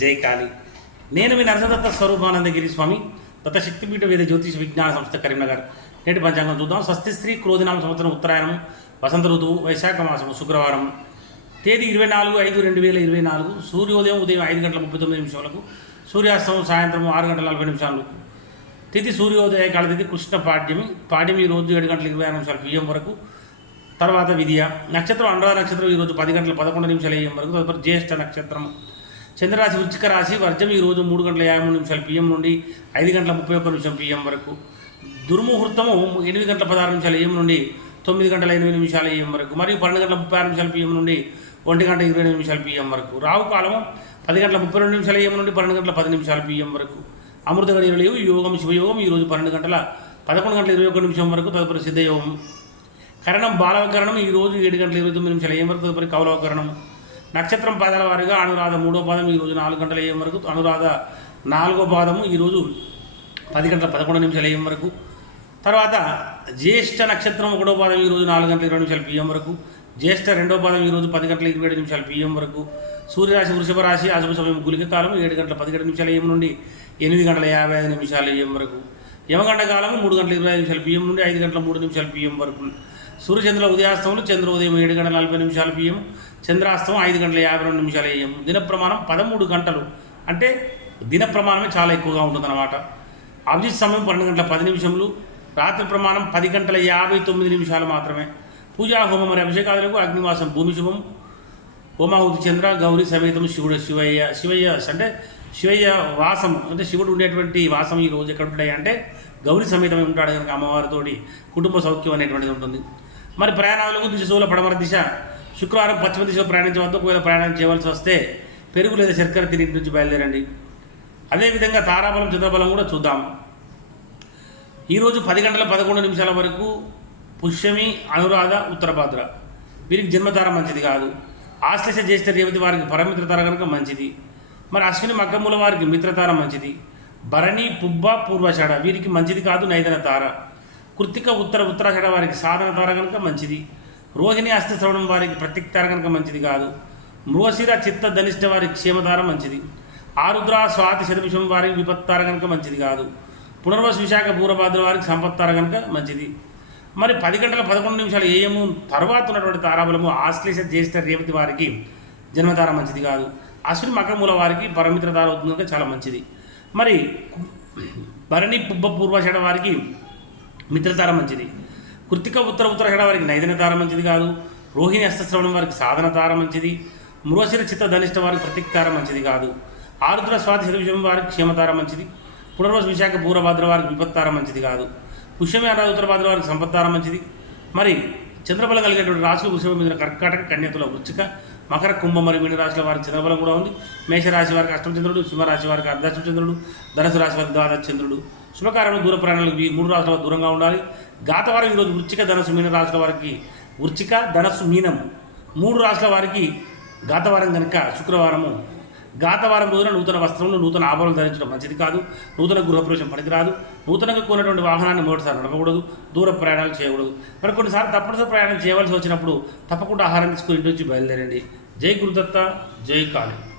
జై కాళి. నేను మీ నరసదత్త స్వరూపానందగిరి స్వామి దత్త శక్తిపీఠ వేద జ్యోతిష విజ్ఞాన సంస్థ కరీంనగర్. నేటి పంచాంగం చూద్దాం. స్వస్తి స్త్రీ క్రోధినామ సంవత్సరం ఉత్తరాయణం వసంత ఋతువు వైశాఖ మాసము శుక్రవారం. తేదీ ఇరవై నాలుగు ఐదు రెండు వేల ఇరవై నాలుగు. సూర్యోదయం ఉదయం ఐదు గంటల ముప్పై తొమ్మిది నిమిషాలకు. సూర్యాస్తమం సాయంత్రం ఆరు గంటల నలభై నిమిషాలకు. తిథి సూర్యోదయ కాల తిథి కృష్ణ పాడ్యమి. పాడ్యమి రోజు ఏడు గంటల ఇరవై ఆరు నిమిషాలు పిఎం వరకు. తర్వాత విధియ. నక్షత్రం అనురాధ నక్షత్రం ఈరోజు పది గంటల పదకొండు నిమిషాలు ఏఎం వరకు. తదుపరి జ్యేష్ఠ నక్షత్రం. చంద్రరాశి వృచ్చిక రాశి వర్జం ఈరోజు మూడు గంటల యాభై మూడు నిమిషాలు పిఎం నుండి ఐదు గంటల ముప్పై ఒక్క నిమిషం పిఎం వరకు. దుర్ముహూర్తము ఎనిమిది గంటల పదహారు నిమిషాలు ఏఎం నుండి తొమ్మిది గంటల ఎనిమిది నిమిషాలు ఏఎం వరకు. మరియు పన్నెండు గంటల ముప్పై ఆరు నిమిషాలు పిఎం నుండి ఒంటి గంట ఇరవై ఎనిమిది నిమిషాలు పిఎం వరకు. రావు కాలము పది గంటల ముప్పై రెండు నిమిషాలు ఏఎం నుండి పన్నెండు గంటల పది నిమిషాలు పిఎం వరకు. అమృత గడియలు లేవు. యోగం శివయోగం ఈరోజు పన్నెండు గంటల పదకొండు గంటల ఇరవై ఒక్క నిమిషం వరకు తదుపరి సిద్ధయోగం. కరణం బాలవకరణం ఈ రోజు ఏడు గంటల ఇరవై తొమ్మిది నిమిషాలు ఏం వరకు తదుపరి కౌలవకరణం. నక్షత్రం పాదాల వారిగా అనురాధ మూడో పాదం ఈ రోజు నాలుగు గంటల ఏం వరకు అనురాధ నాలుగో పాదము ఈరోజు పది గంటల పదకొండు నిమిషాలు ఏం వరకు. తర్వాత జ్యేష్ఠ నక్షత్రం ఒకటో పాదం ఈ రోజు నాలుగు గంటల ఇరవై నిమిషాలు పిఎం వరకు జ్యేష్ఠ రెండో పాదం ఈరోజు పది గంటల ఇరవై ఏడు నిమిషాలు పిఎం వరకు సూర్యరాశి వృషభ రాశి అశుభ సమయం గులిక కాలం ఏడు గంటల పదిహేడు నిమిషాల ఏం నుండి ఎనిమిది గంటల యాభై ఐదు నిమిషాలు ఏం వరకు. యమగంట కాలం మూడు గంటల ఇరవై ఐదు నిమిషాలు పిఎం నుండి ఐదు గంటల మూడు నిమిషాలు పిఎం వరకు. సూర్యచంద్ర ఉదయాస్తములు చంద్ర ఉదయం ఏడు గంటల నలభై నిమిషాలు పిఎం చంద్రాస్తం ఐదు గంటల యాభై రెండు నిమిషాలు ఏఎం. దిన ప్రమాణం పదమూడు గంటలు. అంటే దిన ప్రమాణమే చాలా ఎక్కువగా ఉంటుందన్నమాట. అభిజిత్ సమయం పన్నెండు గంటల పది నిమిషములు. రాత్రి ప్రమాణం పది గంటల యాభై తొమ్మిది నిమిషాలు మాత్రమే. పూజా హోమం మరియు అభిషేకాదులకు అగ్నివాసం భూమి శుభం. హోమాహుతి చంద్ర గౌరీ సమేతం శివుడు శివయ్య శివయ్య అంటే శివయ్య వాసం. అంటే శివుడు ఉండేటువంటి వాసం ఈ రోజు ఎక్కడ ఉంటాయి అంటే గౌరీ సమేతమై ఉంటాడు కనుక అమ్మవారితోటి కుటుంబ సౌఖ్యం అనేటువంటిది ఉంటుంది. మరి ప్రయాణాలకు దిశలో పడమర దిశ. శుక్రవారం పశ్చిమ దిశలో ప్రయాణించవద్దు ఒకవేళ ప్రయాణం చేయవలసి వస్తే పెరుగు లేదా శర్కర తిని నుంచి బయలుదేరండి. అదేవిధంగా తారాబలం చంద్రబలం కూడా చూద్దాం. ఈరోజు పది గంటల పదకొండు నిమిషాల వరకు పుష్యమి అనురాధ ఉత్తరభాద్ర. వీరికి జన్మతార మంచిది కాదు. ఆశ్లేష జ్యేష్ఠ రేవతి వారికి పరమిత్రతార కనుక మంచిది. మరి అశ్విని మగ్గముల వారికి మిత్రతార మంచిది. భరణి పుబ్బ పూర్వషాఢ వీరికి మంచిది కాదు నైదన తార. కృత్తిక ఉత్తర ఉత్తరాషాఢ వారికి సాధన తార కనుక మంచిది. రోహిణి అస్తశ్రవణం వారికి ప్రత్యక్తార కనుక మంచిది కాదు. మృగశిర చిత్త ధనిష్ట వారికి క్షేమధార మంచిది. ఆరుద్ర స్వాతి శతభిషం వారికి విపత్తార కనుక మంచిది కాదు. పునర్వసు విశాఖ పూర్వభాద్ర వారికి సంపత్తార కనుక మంచిది. మరి పది గంటల పదకొండు నిమిషాలు ఏఎము తర్వాత ఉన్నటువంటి తారాబలము ఆశ్లేష జ్యేష్ఠ రేవతి వారికి జన్మతార మంచిది కాదు. అశ్విని మకమూల వారికి పరమిత్ర తార అవుతుంది కనుక చాలా మంచిది. మరి భరణి పుబ్బ పూర్వషడ వారికి మిత్రతార మంచిది. కృతిక ఉత్తర ఉత్తరషడ వారికి నైదన తార మంచిది కాదు. రోహిణి అస్తశ్రవణం వారికి సాధన తార మంచిది. మృగశిర చిత్త ధనిష్ట వారికి ప్రతిక్తార మంచిది కాదు. ఆరుద్ర స్వాతి శిరవిషం వారికి క్షేమతార మంచిది. పునర్వసు విశాఖ పూర్వభాద్ర వారికి విపత్తార మంచిది కాదు. పుష్యమే అనాథ ఉత్తరభద్ర వారికి సంపత్తార మంచిది. మరి చంద్రబలం కలిగేటువంటి రాశులు వృషభ మీద కర్కాటక కన్యతుల వృచ్చిక మకర కుంభ మరియు మీన రాశుల వారికి చంద్రబలం కూడా ఉంది. మేషరాశి వారికి అష్టమచంద్రుడు సింహరాశి వారికి అర్ధాష్టమ చంద్రుడు ధనుసు రాశి వారికి ద్వాదశ చంద్రుడు. శుభకార్యంలో దూర ప్రయాణాలకు ఈ మూడు రాశుల దూరంగా ఉండాలి. గాతవారం ఈరోజు వృచ్చిక ధనసు మీన రాష్ట్రాల వారికి వృచ్చిక ధనస్సు మీనం మూడు రాష్ట్రాల వారికి గాతవారం కనుక శుక్రవారము. గాతవారం రోజున నూతన వస్త్రములు నూతన ఆభరణాలు ధరించడం మంచిది కాదు. నూతన గృహప్రవేశం పనికిరాదు. నూతనంగా కొన్నటువంటి వాహనాన్ని మొదటిసారి నడపకూడదు. దూర ప్రయాణాలు చేయకూడదు. మరి కొన్నిసార్లు తప్పనిసరి ప్రయాణం చేయవలసి వచ్చినప్పుడు తప్పకుండా ఆహారం తీసుకుని ఇంటి నుంచి బయలుదేరండి. జై గురుదత్త జై కాళీ.